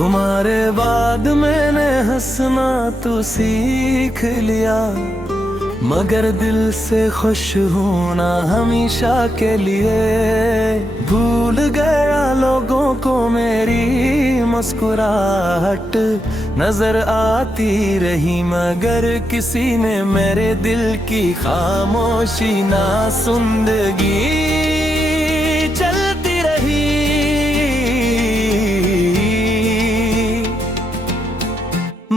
तुम्हारे बाद मैंने हंसना तो सीख लिया, मगर दिल से खुश होना हमेशा के लिए। भूल गया लोगों को मेरी मुस्कुराहट, नजर आती रही मगर किसी ने मेरे दिल की खामोशी ना जिंदगी चलती रही।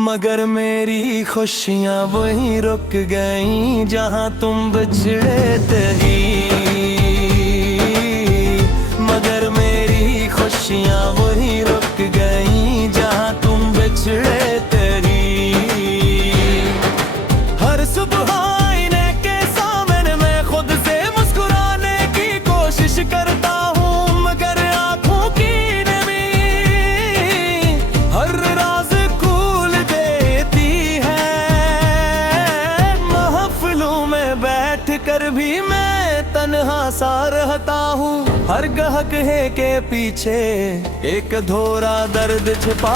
मगर मेरी खुशियाँ वहीं रुक गईं जहाँ तुम बिछड़े थे। मगर मेरी खुशियाँ वहीं रुक गईं जहाँ तुम बिछड़े थे। हर सुबह आईने के सामने मैं खुद से मुस्कुराने की कोशिश करता हूँ, मगर आँखों की नमी हर राज कर भी मैं तन्हा सा रहता हूँ। हर गहक है के पीछे एक धोरा दर्द छिपा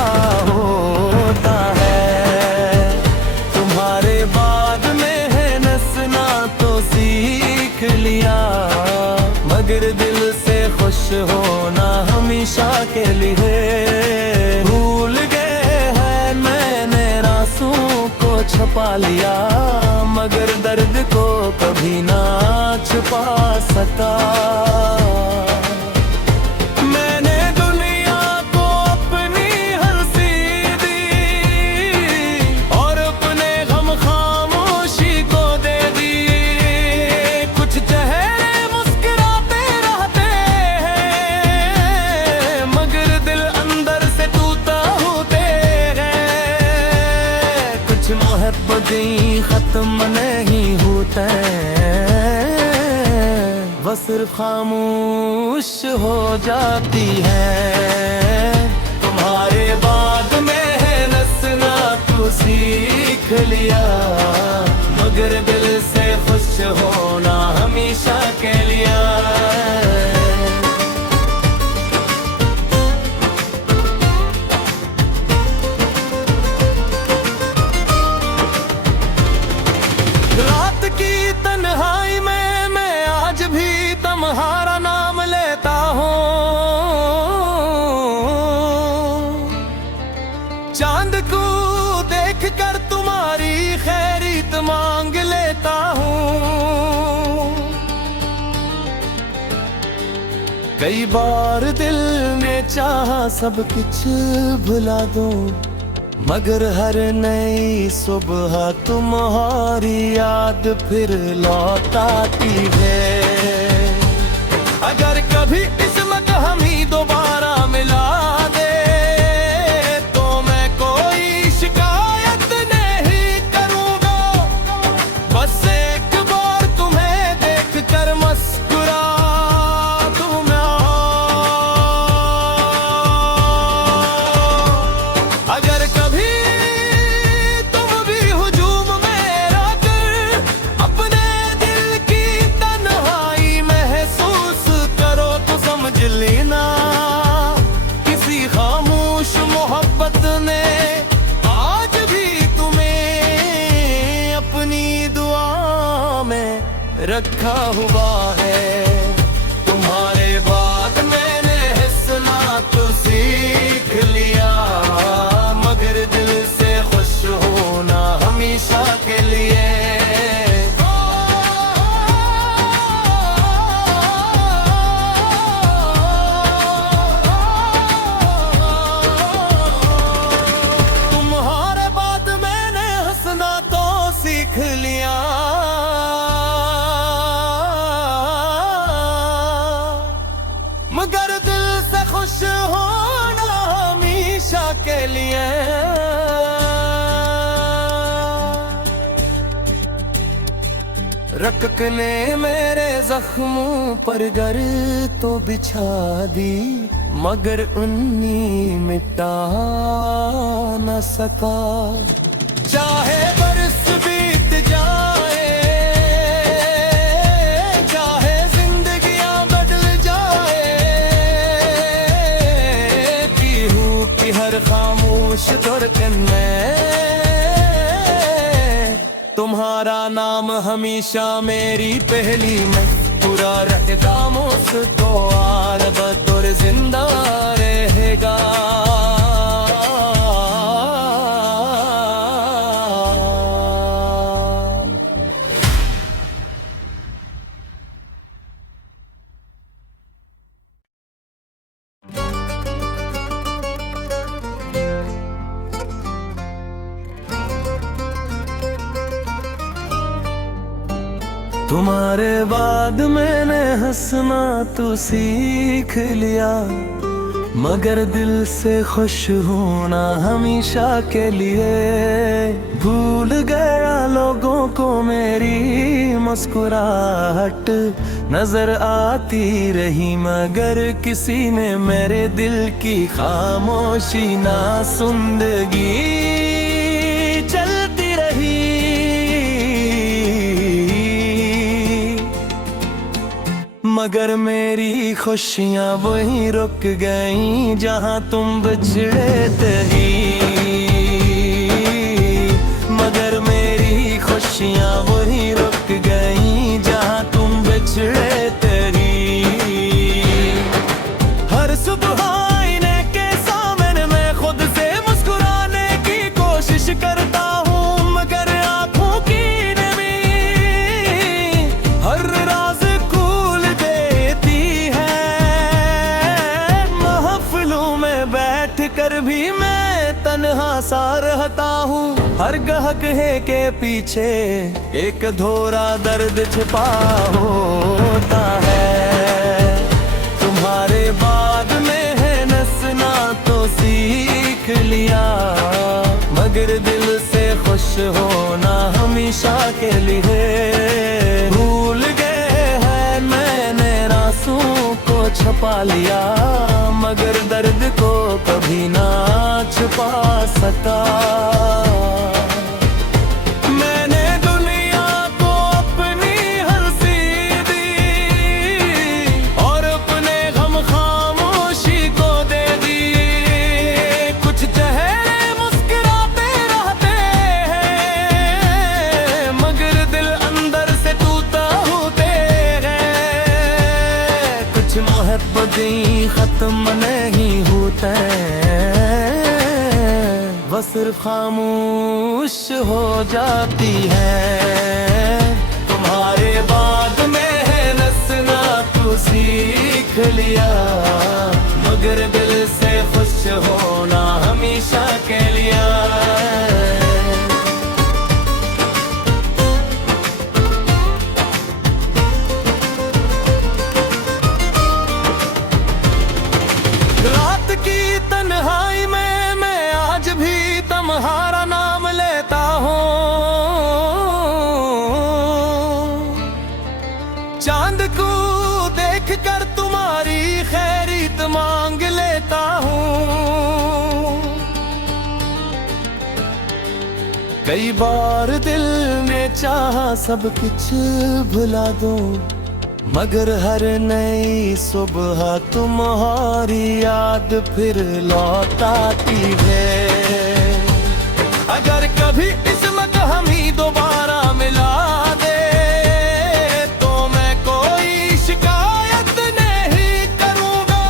होता है। तुम्हारे बाद में है नसना तो सीख लिया, मगर दिल से खुश होना हमेशा के लिए। भूल गए हैं मैंने आंसुओं को छुपा लिया, मगर दर्द को कभी ना छुपा सका। मैंने दुनिया को अपनी हंसी दी और अपने गम खामोशी को दे दी। कुछ चेहरे मुस्कुराते रहते हैं, मगर दिल अंदर से टूटा होते हैं। कुछ मोहब्बतें खत्म नहीं होते, वो सिर्फ खामोश हो जाती है। तुम्हारे बाद में है नसना तो सीख लिया, मगर दिल से खुश होना हमेशा के लिए। रात की तन्हाई में मैं आज भी तुम्हारा नाम लेता हूँ। चांद को देखकर तुम्हारी खैरियत मांग लेता हूँ। कई बार दिल ने चाहा सब कुछ भुला दूं, मगर हर नई सुबह तुम्हारी याद फिर लौट आती है। अगर कभी किस्मत हमें दोबारा मिला दे तो मैं कोई शिकायत नहीं करूँगा। बस एक बार तुम्हें देखकर मुस्कुरा दूँगा। अगर कभी तुम भी हुजूम मेरा कर अपने दिल की तन्हाई महसूस करो तो समझ लेना, किसी खामोश मोहब्बत ने आज भी तुम्हें अपनी दुआ में रखा हुआ है। तुम्हारे बाद मैंने हंसना तो सीख लिया, मगर दिल से खुश होना हमेशा के लिए। तुम्हारे बाद मैंने हंसना तो सीख लिया, मगर दिल से खुश होना हमेशा के लिए। रख ने मेरे जख्मों पर गर तो बिछा दी, मगर उन्नी मिटा न सका। चाहे बरस बीत जाए, चाहे जिंदगियां बदल जाए, की हूँ की हर खा तुम्हारा नाम हमेशा मेरी पहली में पूरा रहेगा मुझको यार बतौर जिंदा रहेगा। तुम्हारे बाद मैंने हंसना तो सीख लिया, मगर दिल से खुश होना हमेशा के लिए। भूल गया लोगों को मेरी मुस्कुराहट, नजर आती रही मगर किसी ने मेरे दिल की खामोशी ना सुंदगी चलती रही। मगर मेरी खुशियाँ वहीं रुक गईं जहाँ तुम बिछड़े थे। मगर मेरी खुशियाँ वहीं रुक गईं जहाँ तुम बिछड़े थे। हर सुबह आईने के सामने मैं खुद से मुस्कुराने की कोशिश करता हूँ, मगर आँखों की नमी हर राज कर भी मैं तन्हा सा रहता हूँ। हर गहक है के पीछे एक धोरा दर्द छिपा होता है। तुम्हारे बाद में है नसना तो सीख लिया, मगर दिल से खुश होना हमेशा के लिए। भूल गए हैं मैंने आंसुओं को छुपा लिया, मगर दर्द को कभी ना छुपा सका। मैंने दुनिया को अपनी हंसी दी और अपने गम खामोशी को दे दी। कुछ चेहरे मुस्कुराते रहते हैं, मगर दिल अंदर से टूटा होते हैं। कुछ मोहब्बतें खत्म नहीं होते, वो सिर्फ खामोश हो जाती है। तुम्हारे बाद में है नसना तो सीख लिया, मगर दिल से खुश होना हमेशा के लिए। तन्हाई में मैं आज भी तुम्हारा नाम लेता हूँ, चांद को देख कर तुम्हारी खैरियत मांग लेता हूँ। कई बार दिल में चाहा सब कुछ भुला दूं, मगर हर नई सुबह तुम्हारी याद फिर लौट आती है। अगर कभी किस्मत हमें दोबारा मिला दे तो मैं कोई शिकायत नहीं करूँगा।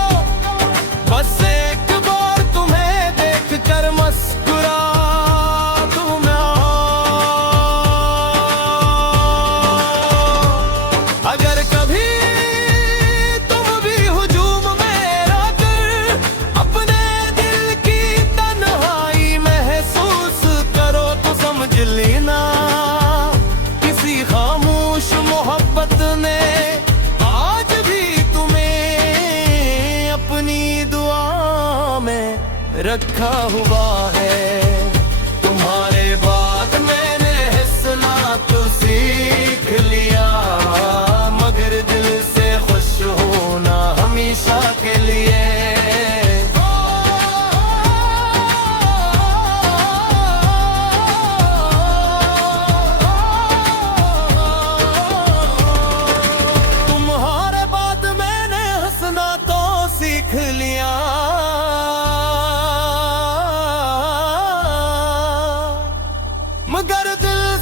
बस एक बार तुम्हें देख कर मुस्कुरा दूँगा। अगर कभी तुम भी हुजूम मेरा कर अपने दिल की तन्हाई महसूस करो तो समझ लेना, किसी खामोश मोहब्बत ने आज भी तुम्हें अपनी दुआ में रखा हुआ है। तुम्हारे बाद मैंने हंसना तो सीख लिया, मगर दिल से खुश होना हमेशा के लिए। तुम्हारे बाद मैंने हंसना तो सीख लिया,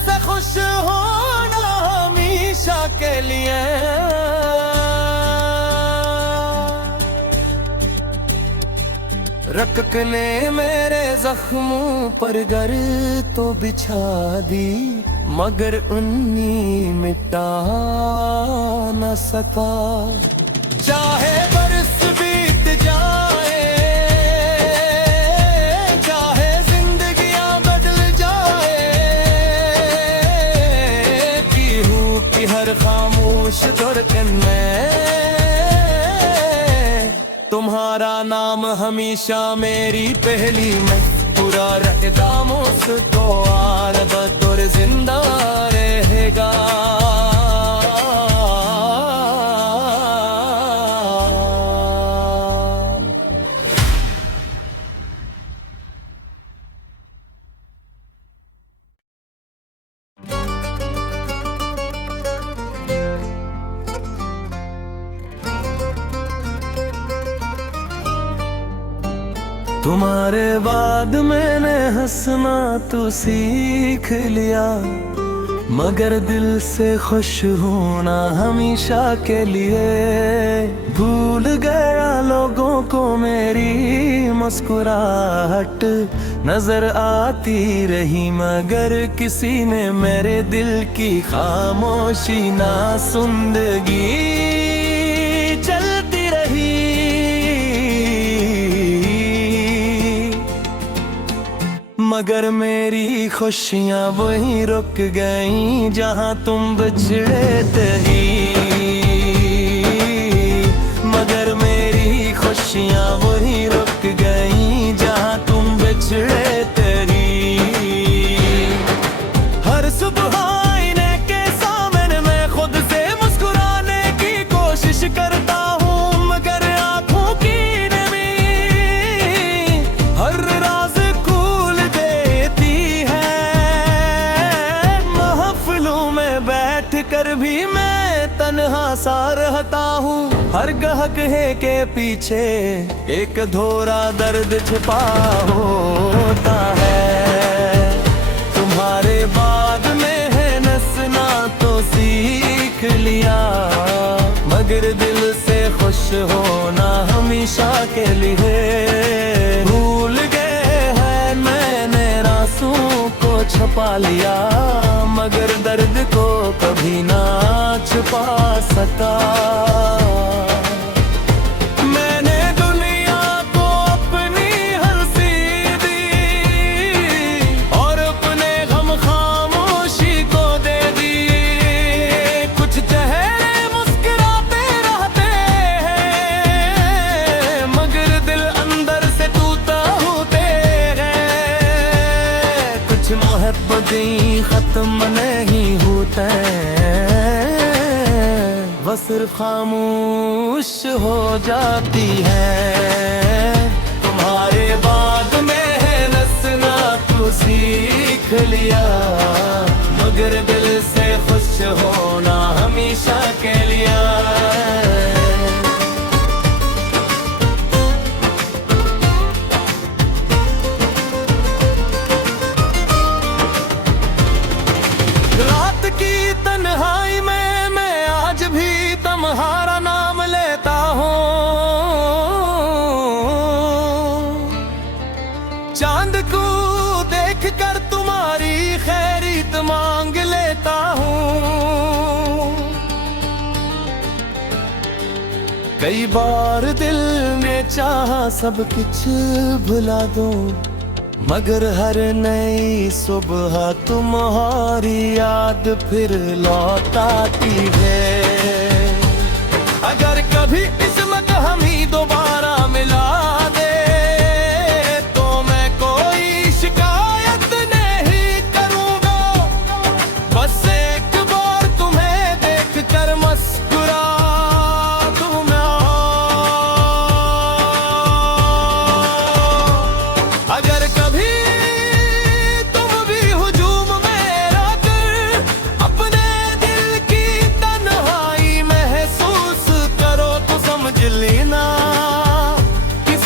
से खुश होना हमेशा के लिए। रकक ने मेरे जख्मों पर गर तो बिछा दी, मगर उन्नी मिटा न सका। चाहे बरस बीत जाए, चाहे जिंदगियां बदल जाए, पीहू की हर खामोश धड़कन में तुम्हारा नाम हमेशा मेरी पहली में पूरा रखता मुझको आर बतौर जिंदा रहेगा। तुम्हारे बाद मैंने हंसना तो सीख लिया, मगर दिल से खुश होना हमेशा के लिए। भूल गया लोगों को मेरी मुस्कुराहट, नजर आती रही मगर किसी ने मेरे दिल की खामोशी ना। जिंदगी चलती रही मगर मेरी खुशियां वहीं रुक गईं जहां तुम बिछड़े थे। मगर मेरी खुशियां वहीं रुक गईं जहां तुम बिछड़े थे। हर सुबह आईने के सामने मैं खुद से मुस्कुराने की कोशिश करता हूँ, मगर आंखों की नमी हर राज कर भी मैं तन्हा सा रहता हूँ। हर गहक है के पीछे एक धोरा दर्द छिपा होता है। तुम्हारे बाद में है नसना तो सीख लिया, मगर दिल से खुश होना हमेशा के लिए। भूल गए हैं मैंने आंसुओं को छुपा लिया, मगर दर्द को कभी ना छुपा सका। मैंने दुनिया को अपनी हंसी दी और अपने गम खामोशी को दे दी। कुछ चेहरे मुस्कुराते रहते हैं, मगर दिल अंदर से टूटा होते हैं। कुछ मोहब्बतें खत्म नहीं होते, वो सिर्फ खामोश हो जाती है। तुम्हारे बाद में है नसना तो सीख लिया, मगर दिल से खुश होना हमेशा के लिए। रात की तन्हाई में मैं आज भी तुम्हारा नाम लेता हूँ। चांद को देख कर तुम्हारी खैरियत मांग लेता हूँ। कई बार दिल ने चाहा सब कुछ भुला दूं, मगर हर नई सुबह तुम्हारी याद फिर लौट आती है। अगर कभी किस्मत हमें दोबारा मिला दे तो मैं कोई शिकायत नहीं करूँगा। बस एक बार तुम्हें देख कर मुस्कुरा दूँगा। अगर कभी तुम भी हुजूम मेरा कर अपने दिल की तन्हाई महसूस करो तो समझ लेना कि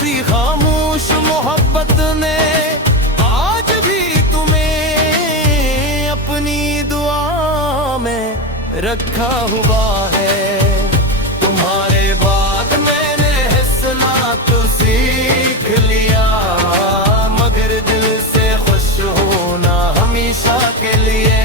रखा हुआ है। तुम्हारे बाद मैंने हंसना तो सीख लिया, मगर दिल से खुश होना हमेशा के लिए।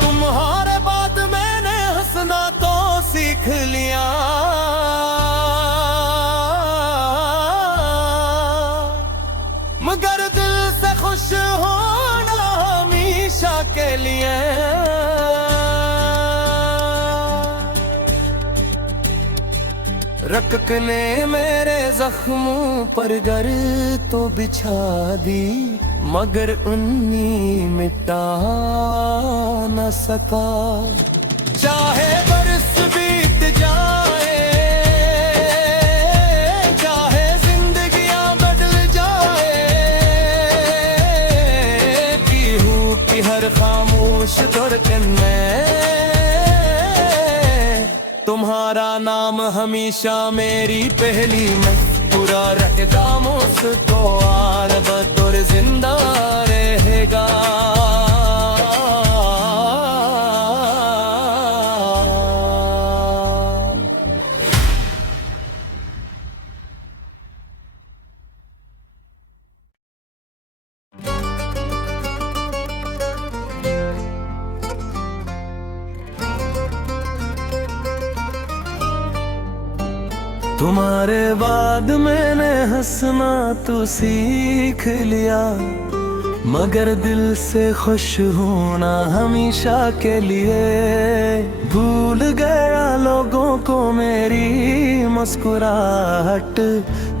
तुम्हारे बाद मैंने हंसना तो सीख लिया, मगर दिल से खुश होना हमेशा के लिए। रकक ने मेरे जख्मों पर गर तो बिछा दी, मगर उन्नी मिटा न सका। चाहे बरस बीत जाए, चाहे जिंदगियां बदल जाए, पीहू की हर खामोश धड़कन में तुम्हारा नाम हमेशा मेरी पहली में पूरा रहेगा। मुझको आर बतौर जिंदा रहेगा। तुम्हारे बाद मैंने हंसना तो सीख लिया, मगर दिल से खुश होना हमेशा के लिए। भूल गया लोगों को मेरी मुस्कुराहट,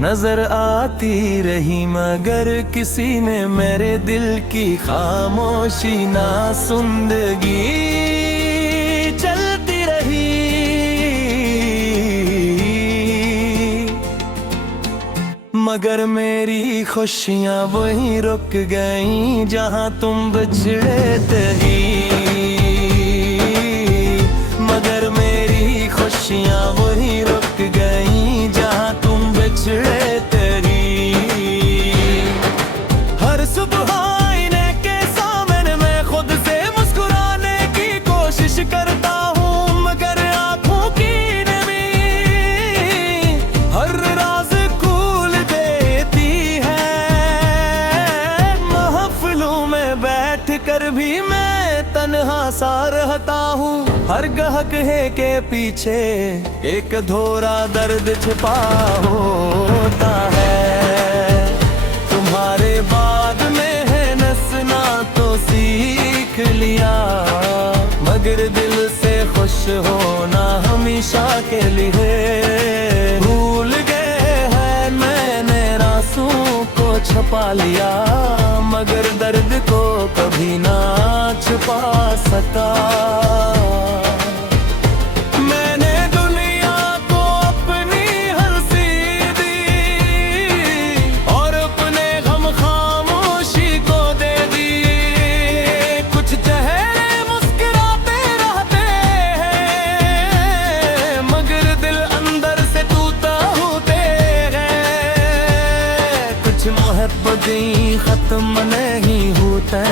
नजर आती रही मगर किसी ने मेरे दिल की खामोशी ना। जिंदगी चलती रही, मगर मेरी खुशियां वहीं रुक गईं जहां तुम बिछड़े थे। मगर मेरी खुशियां वहीं रुक गईं जहां तुम बिछड़े थे। हर सुबह आईने के सामने मैं खुद से मुस्कुराने की कोशिश करता हूँ, मगर आंखों की नमी हर राज कर भी मैं तन्हा सा रहता हूँ। हर गहक है के पीछे एक धोरा दर्द छिपा होता है। तुम्हारे बाद में है नसना तो सीख लिया, मगर दिल से खुश होना हमेशा के लिए। भूल गए हैं मैंने आंसू को छुपा लिया, मगर दर्द को कभी ना छुपा सका। मैंने दुनिया को अपनी हंसी दी और अपने गम खामोशी को दे दी। कुछ चेहरे मुस्कुराते रहते हैं, मगर दिल अंदर से टूटा होते हैं। कुछ मोहब्बतें खत्म नहीं होते,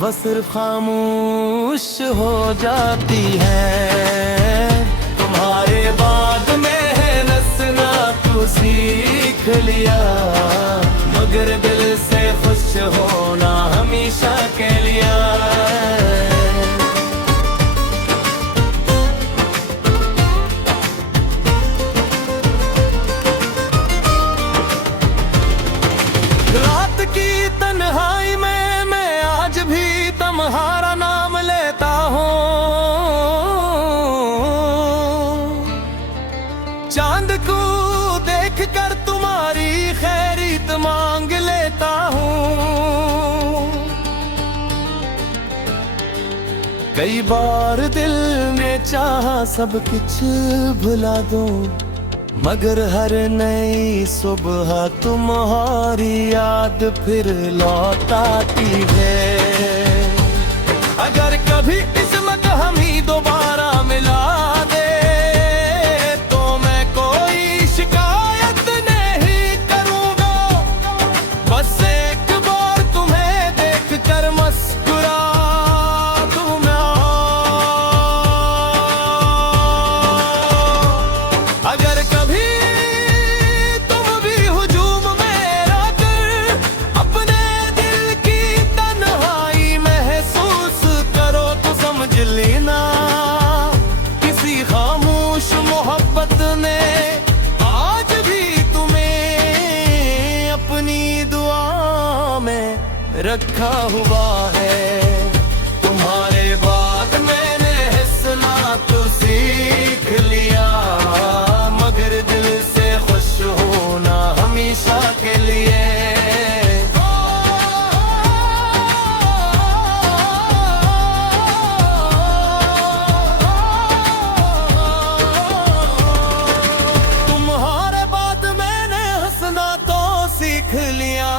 वो सिर्फ खामोश हो जाती है। तुम्हारे बाद में है नसना तो सीख लिया, मगर दिल से खुश होना हमेशा के लिए। रात की तन्हाई में मैं आज भी तुम्हारा नाम लेता हूँ। चांद को देखकर तुम्हारी खैरियत मांग लेता हूँ। कई बार दिल ने चाहा सब कुछ भुला दूं, मगर हर नई सुबह तुम्हारी याद फिर लौट आती है। अगर कभी किस्मत हमें दोबारा मिला दे रखा हुआ है। तुम्हारे बाद मैंने हंसना तो सीख लिया, मगर दिल से खुश होना हमेशा के लिए। तुम्हारे बाद मैंने हंसना तो सीख लिया,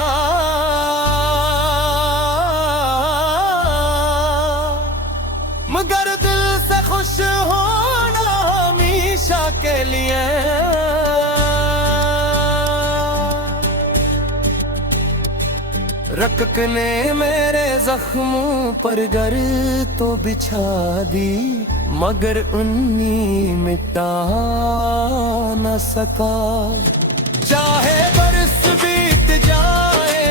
मगर दिल से खुश होना हमेशा के लिए। रकक ने मेरे जख्मों पर गर तो बिछा दी, मगर उन्नी मिटा न सका। चाहे बरस बीत जाए,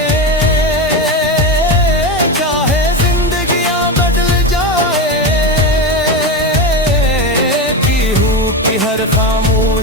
चाहे जिंदगियां बदल जाए, की हूँ की हर खामोश